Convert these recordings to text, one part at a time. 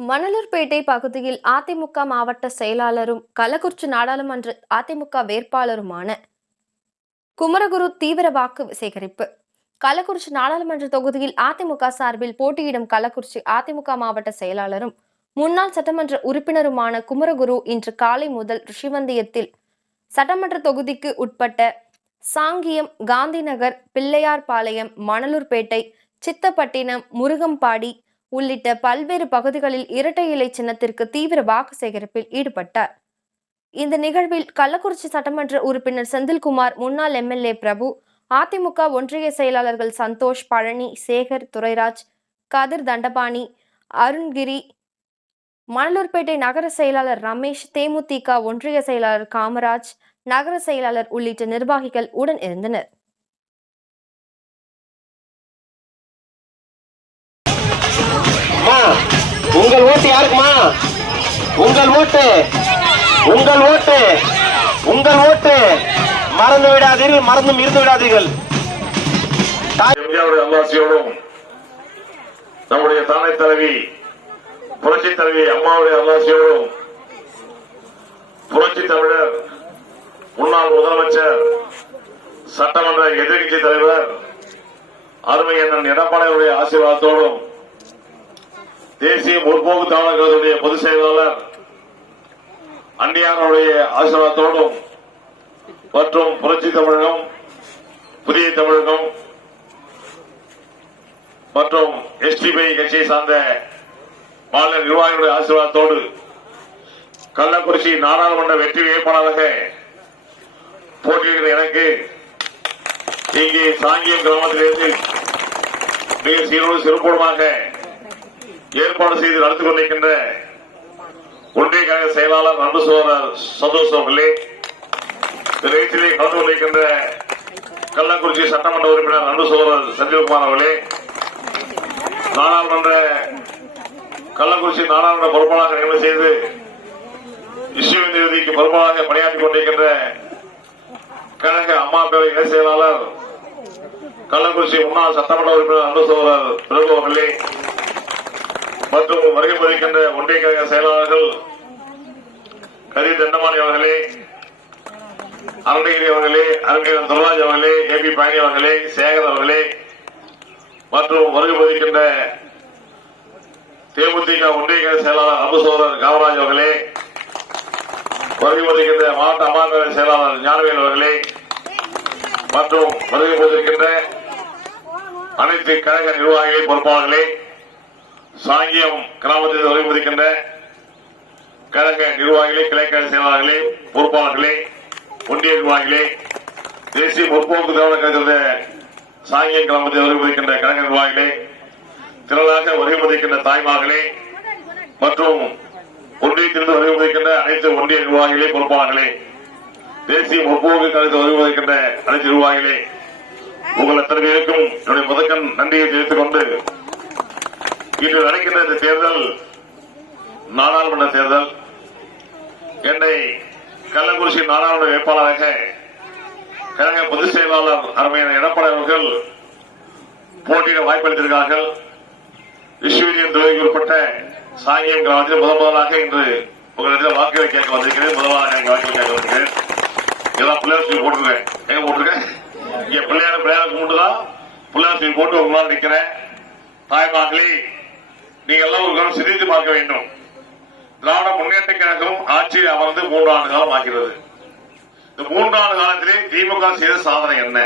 மணலூர்பேட்டை பகுதியில் அதிமுக மாவட்ட செயலாளரும் கள்ளக்குறிச்சி நாடாளுமன்ற அதிமுக வேட்பாளருமான குமரகுரு தீவிர வாக்கு சேகரிப்பு. கள்ளக்குறிச்சி நாடாளுமன்ற தொகுதியில் அதிமுக சார்பில் போட்டியிடும் கள்ளக்குறிச்சி அதிமுக மாவட்ட செயலாளரும் முன்னாள் சட்டமன்ற உறுப்பினருமான குமரகுரு இன்று காலை முதல் ரிஷிவந்தியத்தில் சட்டமன்ற தொகுதிக்கு உட்பட்ட சாங்கியம், காந்திநகர், பிள்ளையார்பாளையம், மணலூர்பேட்டை, சித்தப்பட்டினம், முருகம்பாடி உள்ளிட்ட பல்வேறு பகுதிகளில் இரட்டை இலை சின்னத்திற்கு தீவிர வாக்கு சேகரிப்பில் ஈடுபட்டார். இந்த நிகழ்வில் கள்ளக்குறிச்சி சட்டமன்ற உறுப்பினர் செந்தில்குமார், முன்னாள் எம்எல்ஏ பிரபு, அதிமுக ஒன்றிய செயலாளர்கள் சந்தோஷ், பழனி, சேகர், துரைராஜ், கதிர் தண்டபாணி, அருண்கிரி, மணலூர்பேட்டை நகர செயலாளர் ரமேஷ், தேமுதிக ஒன்றிய செயலாளர் காமராஜ், நகர செயலாளர் உள்ளிட்ட நிர்வாகிகள் உடன் இருந்தனர். உங்கள் ஓட்டு யாருக்குமா? உங்கள் ஓட்டு, உங்கள் ஓட்டு, உங்கள் ஓட்டு மறந்து விடாதீர்கள், மறந்தும் இருந்து விடாதீர்கள். அல்லாசியோடும் நம்முடைய தானை தலைவி புரட்சி தலைவி அம்மாவுடைய அல்லாசியோடும் புரட்சி தமிழர் முன்னாள் முதலமைச்சர் சட்டமன்ற எதிர்கட்சி தலைவர் அருமை அண்ணன் எடப்பாடியுடைய ஆசீர்வாதத்தோடும் தேசிய முற்போக்கு தமிழர்களுடைய பொதுச் செயலாளர் அன்னியாருடைய ஆசீர்வாதத்தோடும் மற்றும் புரட்சி தமிழகம், புதிய தமிழகம் மற்றும் எஸ்டிபி கட்சியை சார்ந்த மாநில நிர்வாகிகளுடைய ஆசீர்வாதத்தோடு கள்ளக்குறிச்சி நாடாளுமன்ற வெற்றி வேட்பாளராக போட்டியிடுகிற எனக்கு இங்கே சாங்கியம் கிராமத்திலிருந்து மிக சீரோடு சிறப்போடுமாக ஏற்பாடு செய்து நடத்தி கொண்டிருக்கின்ற ஒன்றிய கழக செயலாளர் அன்பு சோதரர் சந்தோஷ் அவர்களே, நிகழ்ச்சியிலே கலந்து கொண்டிருக்கின்ற கள்ளக்குறிச்சி சட்டமன்ற உறுப்பினர் அன்பு சோதரர் செந்தில்குமார் அவர்களே, கள்ளக்குறிச்சி நாடாளுமன்ற பொறுப்பாளராக நியமனம் செய்து விஸ்வநிதிக்கு பொறுப்பாளராக பணியாற்றிக் கொண்டிருக்கின்ற கழக அம்மா பேரவை இணை செயலாளர் கள்ளக்குறிச்சி முன்னாள் சட்டமன்ற உறுப்பினர் அன்பு சோதரர் பிரபு அவர்களே மற்றும் வருகை புரிகின்ற ஒன்றிய கழக செயலாளர்கள் கதிர் தண்டபாணி அவர்களே, அருணகிரி அவர்களே, அருணகிரி துரைராஜ் அவர்களே, ஏபி பழனி அவர்களே, சேகர் அவர்களே மற்றும் வருகை புரிகின்ற தேமுதிக ஒன்றிய கழக செயலாளர் அன்பு சோதரர் காமராஜ் அவர்களே, வருகை புரிகின்ற மாவட்ட அம்மா செயலாளர் ஞானவேல் அவர்களே மற்றும் வருகை புரிகின்ற அனைத்து கழக நிர்வாகிகளை பொறுப்பாளர்களே, சாங்கியம் கிராமத்தில் வருகை புரிகின்ற கழக நிர்வாகிகளே, கிளைக்கழக செயலாளர்களே, பொறுப்பாளர்களே, ஒன்றிய நிர்வாகிகளே, தேசிய முற்போக்கு திராவிட கழகத்தினுடைய சாங்கியம் கிராமத்தில் வருகை புரிகின்ற கழக நிர்வாகிகளே, திரளாக வருகை புரிகின்ற தாய்மார்களே மற்றும் ஒன்றியத்திலிருந்து வருகை புரிகின்ற அனைத்து ஒன்றிய நிர்வாகிகளே, பொறுப்பாளர்களே, தேசிய முற்போக்கு கழகத்தில் வருகை புரிகின்ற அனைத்து நிர்வாகிகளே, உங்கள் அத்தனை பேருக்கும் என்னுடைய முதற்கண் நன்றியை தெரிவித்துக் கொண்டு இன்று நடக்கின்ற இந்த தேர்தல் நாடாளுமன்ற தேர்தல். என்னை கள்ளக்குறிச்சி நாடாளுமன்ற வேட்பாளராக கழக பொதுச் செயலாளர் அருமையான எடப்பாடி அவர்கள் போட்டியிட வாய்ப்பளித்திருக்கிறார்கள். விஸ்வவிதியின் தொகுதிக்கு உட்பட்ட சாங்கியம் கிராமத்தில் முதலாக இன்று உங்களிடத்தில் வாக்குகளை கேட்க வந்திருக்கிறேன். முதலாக வாக்குகளை கேட்க வந்திருக்கிறேன். இதெல்லாம் பிள்ளையார் சொல்லி போட்டுருக்கேன். எங்க போட்டிருக்கேன்? இங்க பிள்ளையார் கும்பிட்டுதான் பிள்ளையார் சொல்லி போட்டு ஒரு நாள் நிற்கிறேன். தாய்மார்களே, நீங்கள் எல்லாம் ஒரு காலம் சிந்தித்து பார்க்க வேண்டும். திராவிட முன்னேற்ற கழகம் ஆட்சியில் அமர்ந்து 3 ஆண்டு காலம் ஆகிறது. இந்த 3 ஆண்டு காலத்திலே திமுக செய்த சாதனை என்ன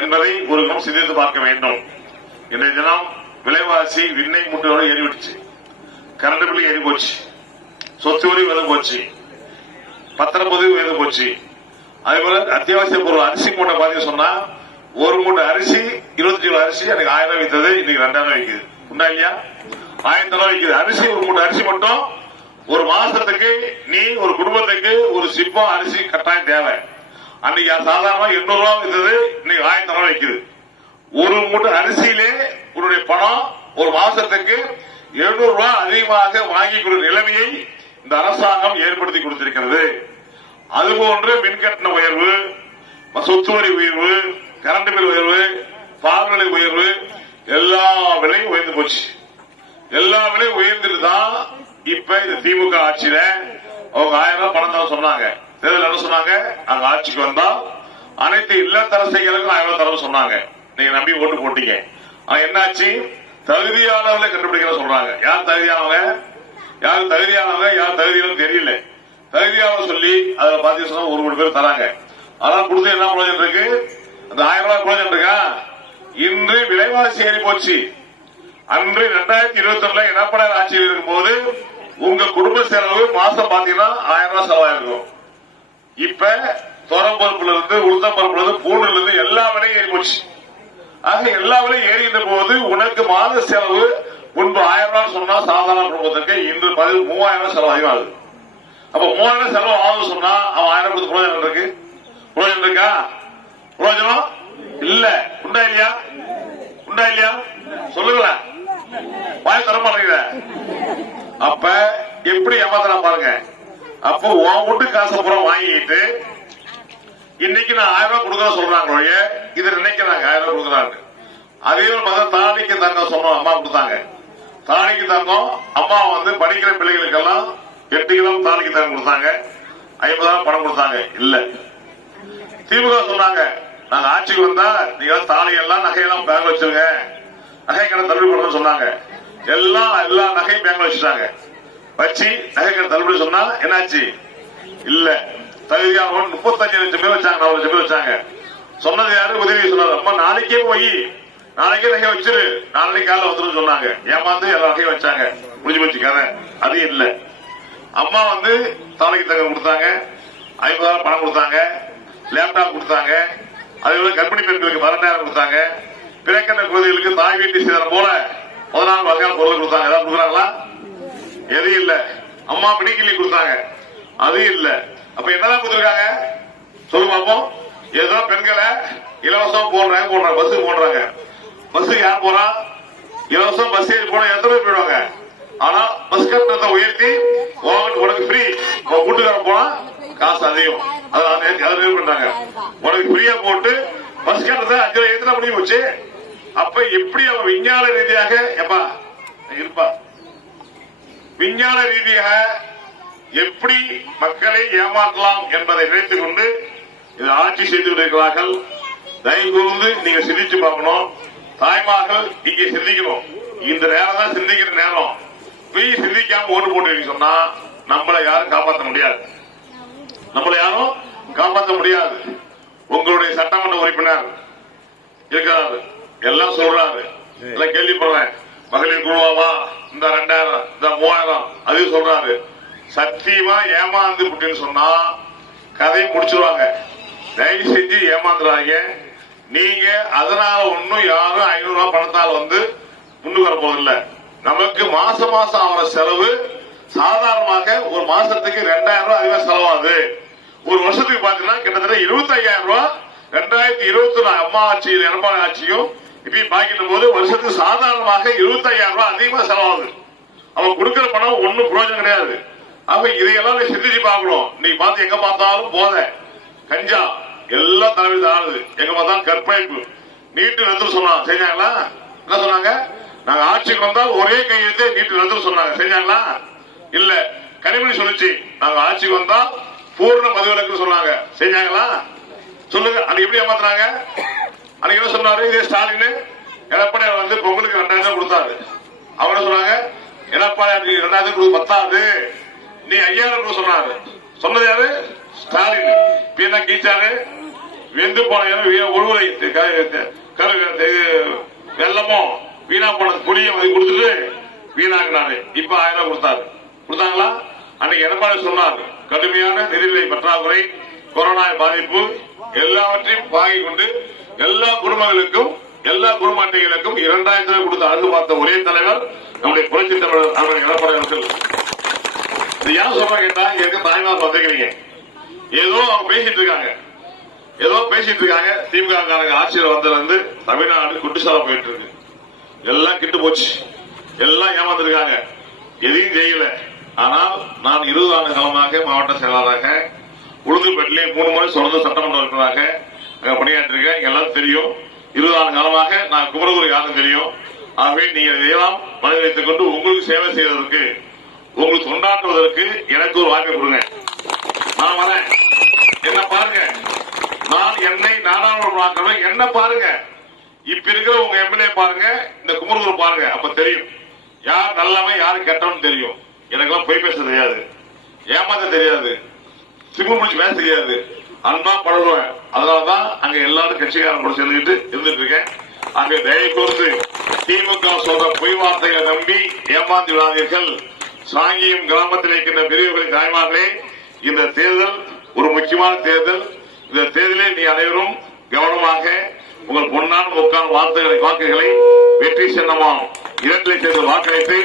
என்பதை ஒரு காலம் சிந்தித்து பார்க்க வேண்டும். இன்றைய தினம் விலைவாசி விண்ணை முட்டையோடு ஏறிவிடுச்சு. கரண்ட் பில் ஏறி போச்சு, சொத்து வரி உயர்ந்து போச்சு, பத்திரப்பதிவு உயர்ந்து போச்சு. அதேபோல அத்தியாவசிய பொருள் அரிசி மூட்டை பாத்தீங்க சொன்னா ஒரு மூட்டை அரிசி 25 கிலோ அரிசி எனக்கு 1000 வித்தது, இன்னைக்கு 2000 விற்குது. உண்டா இல்லையா? 1000 விற்குது அரிசி. ஒரு மூட்டை அரிசி மட்டும் ஒரு மாசத்துக்கு நீ ஒரு குடும்பத்துக்கு ஒரு சிப்பம் அரிசி கட்டாயம் தேவை. அன்னைக்கு சாதாரணமா 800 ரூபாய் வித்தது, இன்னைக்கு 1000 விற்குது. ஒரு மூட்டை அரிசியிலே உன்னுடைய பணம் ஒரு மாசத்துக்கு 700 ரூபாய் அதிகமாக வாங்கிக் கொள்ளும் நிலைமையை இந்த அரசாங்கம் ஏற்படுத்தி கொடுத்திருக்கிறது. அதுபோன்று மின்கட்டண உயர்வு, சொத்து வரி உயர்வு, கரண்ட் பில் உயர்வு, பால் விலை உயர்வு, எல்லா விலையும் உயர்ந்து போச்சு. எல்லா விலையும் உயர்ந்துட்டு தான் இப்ப இந்த திமுக ஆட்சியில அவங்க 1000 ரூபாய் பணம் தான் சொன்னாங்க. தேர்தல் என்ன சொன்னாங்க? அங்க ஆட்சிக்கு வந்தா அனைத்து இல்லத்தரசிகளுக்கும் 1000 ரூபாய் தரவும் சொன்னாங்க. நீங்க நம்பி ஓட்டு போட்டீங்க. என்னாச்சு? தகுதியானவர்களை கண்டுபிடிக்கிற சொல்றாங்க. யார் தகுதியானவங்க, யார் தகுதியானவங்க, யார் தகுதியானவங்க தெரியல. தகுதியானவங்க சொல்லி அதுல பாத்தீங்கன்னா சொன்னா 1 கோடி பேர் தராங்க. அதெல்லாம் கொடுத்து என்ன பிரயோஜனம் இருக்கு? அந்த 1000 ரூபாய் பிரயோஜனம் இருக்கா? இன்று விலைவாசி ஏறி போச்சு. அன்று 2021 எடப்பாடி ஆட்சியில் இருக்கும் போது உங்க குடும்ப செலவு மாசம் பாத்தீங்கன்னா 1000 ரூபாய் செலவாயிருக்கும். இப்ப துவரம்பருப்புல இருந்து உளுத்தம்பருப்புல இருந்து பூண்டுல இருந்து எல்லா விலையும் ஏறி போச்சு. ஆக எல்லா விலையும் ஏறின்ற போது உனக்கு மாத செலவு முன்பு 1000 ரூபாய் சொன்னா சாதாரண குடும்பத்துக்கு இன்று 3000 ரூபாய் செலவு அதிகமாகுது. அப்ப 3000 செலவு ஆகுது சொன்னா அவன் 1000 கொடுத்து பிரயோஜனம் இருக்கு? பிரயோஜனம் இருக்கா? பிரயோஜனம் இல்ல. உண்டா இல்லையா? உண்டா இல்லையா? சொல்லுங்களேன். வாய் தர மாட்டேங்கிற. அப்ப எப்படி ஏமாத்தலாம் பாருங்க. அப்போ உன் வீட்டு காசை பூரா வாங்கிட்டு இன்னைக்கு நான் 1000 ரூபாய் கொடுக்கற சொல்றாங்க. இதை நினைக்கிறாங்க 1000 ரூபாய் கொடுக்கறாங்க. அதே மாதிரி தாலிக்கு தங்கம் சொன்னோம், அம்மா கொடுத்தாங்க. தாலிக்கு தங்கம் அம்மா வந்து படிக்கிற பிள்ளைகளுக்கெல்லாம் 8 கிலோ தாலிக்கு தங்கம் கொடுத்தாங்க. 50,000 பணம் கொடுத்தாங்க. இல்ல, திமுக சொன்னாங்க நாங்க ஆட்சிக்கு வந்தா நீங்க தாலியெல்லாம் நகையெல்லாம் பேங்க் வச்சிருங்க, நகை கடை தள்ளுபடி பண்ணணும்னு சொன்னாங்க. எல்லா நகையும் பேங்க் வச்சுட்டாங்க. வச்சு நகை கடை தள்ளுபடி சொன்னா என்னாச்சு? இல்ல, தகுதியாக 35 லட்சம் பேர் வச்சாங்க, 4 லட்சம் பேர் வச்சாங்க. சொன்னது யாரு? உதவி சொன்னாரு. அம்மா நாளைக்கே போய் நாளைக்கே நகை வச்சிரு, நாளைக்கு காலைல வந்துடும் சொன்னாங்க. ஏமாந்து எல்லா நகையும் வச்சாங்க. முடிஞ்சு போச்சு கதை. அது இல்ல. அம்மா வந்து தாலிக்கு தங்கம் கொடுத்தாங்க, 50,000 பணம் கொடுத்தாங்க, லேப்டாப் கொடுத்தாங்க. அதே போல கர்ப்பிணி பெண்களுக்கு 12,000 கொடுத்தாங்க. பிறக்கின்ற குழந்தைகளுக்கு தாய் வீட்டு சீதனம் போல 14 வகையான பொருள் கொடுத்தாங்க. ஏதாவது கொடுக்குறாங்களா? எது இல்ல. அம்மா மினிக்கிளி கொடுத்தாங்க. அது இல்ல. அப்ப என்னதான் கொடுத்துருக்காங்க சொல்லு பாப்போம். ஏதோ பெண்களை இலவசம் போடுறாங்க, பஸ்ஸுக்கு போடுறாங்க. பஸ்ஸுக்கு யார் போறா? இலவசம் பஸ் ஏறி போனா எத்தனை பேர் போயிடுவாங்க. ஆனா பஸ் கட்டணத்தை உயர்த்தி உனக்கு ஃப்ரீ, கூட்டுக்காரன் போனா காசு அதிகம். பண்றாங்க. உனக்கு ஃப்ரீயா போட்டு பஸ் கட்டணத்தை 5 ரூபாய் ஏத்தினா முடியும் போச்சு. அப்ப எப்படி அவன் விஞ்ஞான ரீதியாக எப்பா இருப்பா, விஞ்ஞான ரீதியாக எப்படி மக்களை ஏமாற்றலாம் என்பதை நினைத்துக் கொண்டு இதை ஆட்சி செய்து கொண்டிருக்கிறார்கள். தயவு கூர்ந்து நீங்க சிந்திச்சு பார்க்கணும். தாய்மார்கள் இங்கே சிந்திக்கணும். இந்த நேரம் தான் சிந்திக்கிற நேரம். போய் சிந்திக்காம ஓட்டு போட்டு சொன்னா நம்மளை யாரும் காப்பாற்ற முடியாது. நம்மளை யாரும் காப்பாற்ற முடியாது. உங்களுடைய சட்டமன்ற உறுப்பினர் இருக்கிறாரு, எல்லாம் சொல்றாரு, எல்லாம் கேள்விப்படுறேன். மகளிர் குழுவாவா இந்த 2000 இந்த 3000 அது சொல்றாரு. சத்தியமா ஏமாந்து புட்டின்னு சொன்னா கதையை முடிச்சிருவாங்க. தயவு செஞ்சு ஏமாந்துறாங்க. நீங்க அதனால ஒன்னும் யாரும் 500 ரூபாய் பணத்தால் வந்து முன்னுக்கு வர போதில்லை. நமக்கு மாசம் ஆகிற செலவு சாதாரணமாக ஒரு மாசத்துக்கு 2000 ரூபாய் அதிகமா செலவாகுது. ஒரு வருஷத்துக்கு பாத்தீங்கன்னா கிட்டத்தட்ட 25,000 ரூபாய் 2024 அம்மா ஆட்சியில் எடப்பாடி ஆட்சியும் இப்ப பாக்கின்ற போது வருஷத்துக்கு சாதாரணமாக 25,000 ரூபாய் அதிகமா செலவாகுது. அவன் கொடுக்கிற பணம் ஒன்னும் பிரயோஜனம் கிடையாது. அப்ப இதையெல்லாம் நீ சிந்திச்சு பார்க்கணும். நீ பார்த்து எங்க பார்த்தாலும் போத கஞ்சா எல்லாம் தலைவித ஆளுது. எங்க பார்த்தாலும் கற்பழிப்பு, நீட்டு ரத்து சொன்னா செஞ்சாங்களா? என்ன சொன்னாங்க? நாங்க ஆட்சிக்கு வந்தா ஒரே கையெழுத்து நீட்டு ரத்து சொன்னாங்க. செஞ்சாங்களா? இல்ல. கனிமொழி சொல்லிச்சு நாங்க ஆட்சிக்கு வந்தா பூர்ண மதுவிலக்கு சொன்னாங்க. செஞ்சாங்களா? சொல்லுங்க. அன்னைக்கு எப்படி ஏமாத்துறாங்க? அன்னைக்கு என்ன சொன்னாரு? இதே ஸ்டாலின் எடப்பாடி வந்து பொங்கலுக்கு 2000 கொடுத்தாரு. அவங்க சொன்னாங்க எடப்பாடி 2000 கொடுத்து பத்தாது, நீ 5000 சொன்னாரு. சொன்னது யாரு? ஸ்டாலின். என்ன கீச்சாரு? வெந்து போன ஒருவரை வெள்ளமும் வீணா போனது புளியும் அதை கொடுத்துட்டு வீணாக்குனாரு. இப்ப 1000 கொடுத்தாரு. கொடுத்தாங்களா? அன்னைக்கு எடப்பாடி சொன்னார் கடுமையான நிதிநிலை பற்றாக்குறை, கொரோனா பாதிப்பு எல்லாவற்றையும் வாங்கி கொண்டு எல்லா குடும்பங்களுக்கும் எல்லா குடும்ப அட்டைகளுக்கும் 2000 கொடுத்து அழகு பார்த்த ஒரே தலைவர் நம்முடைய புரட்சி தலைவர் அவர்கள் எடப்பாடி அவர்கள். இது ஏன் சொல்ற கேட்டா இங்க இருக்க தாய்மார் வந்துக்கிறீங்க. ஏதோ அவங்க பேசிட்டு இருக்காங்க, ஏதோ பேசிட்டு இருக்காங்க. திமுக காரங்க ஆட்சியில் வந்ததுல இருந்து தமிழ்நாடு குட்டிசால போயிட்டு இருக்கு. எல்லாம் கிட்டு போச்சு, எல்லாம் ஏமாந்துருக்காங்க, எதையும் செய்யல. ஆனால் நான் 20 ஆண்டு காலமாக மாவட்ட செயலாளராக உளுந்தூர்பேட்டிலே 3 முறை சொந்த சட்டமன்ற உறுப்பினராக பணியாற்றிருக்கேன். எல்லாம் தெரியும். 20 ஆண்டு காலமாக நான் குமரகுரு யாரும் தெரியும். ஆகவே நீங்கள் இதையெல்லாம் மனதில் வைத்துக் கொண்டு உங்களுக்கு சேவை செய்வதற்கு, உங்களுக்கு கொண்டாடுவதற்கு எனக்கு ஒரு வாய்ப்பு கொடுங்க. நான் வரேன், என்ன பாருங்க, நான் என்னை நாடாளுமன்ற என்ன பாருங்க, இப்ப இருக்கிற உங்க எம்எல்ஏ பாருங்க, இந்த குமரகுரு பாருங்க, அப்ப தெரியும் யார் நல்லவன் யாரு கெட்டவன் தெரியும். எனக்கெல்லாம் பொய் பேச தெரியாது, ஏமாத்த தெரியாது, சிம்பு முடிச்சு பேச தெரியாது, அன்பா பழகுவேன். அதனாலதான் அங்க எல்லாரும் கட்சிக்காரன் கூட சேர்ந்துட்டு இருந்துட்டு இருக்கேன். அங்க தயவு கூர்ந்து திமுக சொல்ற பொய் வார்த்தைகளை நம்பி ஏமாந்து விடாதீர்கள். சாங்கியம் கிராமத்தில் இருக்கின்ற பெரியவர்களின் தாய்மார்களே, இந்த தேர்தல் ஒரு முக்கியமான தேர்தல். இந்த தேர்தலில் நீ அனைவரும் கவனமாக உங்கள் பொன்னான முக்கால் வாக்குகளை வெற்றி சின்னமாம் 2 தேர்தல் வாக்களித்து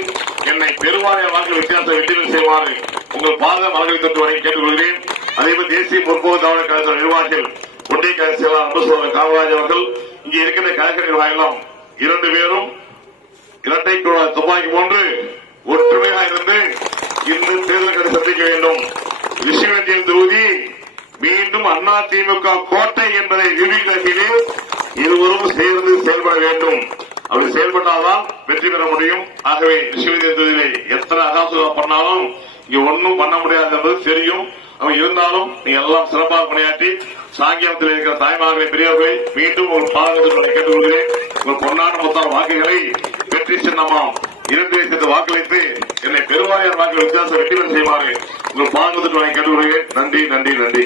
என்னை பெருவாரிய வாக்கு வித்தியாச வெற்றி செய்வாறு உங்கள் பாத மலர்களை தொட்டு வரை கேட்டுக்கொள்கிறேன். அதேபோல் தேசிய முற்போக்கு தமிழக கழக நிர்வாகிகள், ஒன்றிய கழக செயலாளர் அன்பு காமராஜ் அவர்கள், இங்கே இருக்கின்ற கழக நிர்வாகிகளும் 2 பேரும் இரட்டை துப்பாக்கி போன்று ஒற்றுமையாக இருந்து இந்த தேர்தல்களை சந்திக்க வேண்டும். விஸ்வவேந்தியம் தொகுதி மீண்டும் அதிமுக கோட்டை என்பதை நிரூபிக்கிறதிலே இருவரும் சேர்ந்து செயல்பட வேண்டும். அப்படி செயல்பட்டால்தான் வெற்றி பெற முடியும். ஆகவே விஸ்வவேந்தியம் தொகுதியிலே எத்தனை அகாசுரம் பண்ணாலும் இங்க ஒன்னும் பண்ண முடியாது என்பது தெரியும். அவன் இருந்தாலும் நீங்க எல்லாம் சிறப்பாக பணியாற்றி சாங்கியத்தில் இருக்கிற தாய்மார்களை பெரியவர்களை மீண்டும் ஒரு பாதகத்தை கேட்டுக்கொள்கிறேன். உங்கள் பொன்னான மொத்த வாக்குகளை வெற்றி சின்னமாம் 2 வாக்களித்து என்னை பெருவாரியான வாக்கு வித்தியாசம் வெற்றி பெற செய்வார்கள். உங்கள் பாதகத்தை கேட்டுக்கொள்கிறேன். நன்றி நன்றி நன்றி.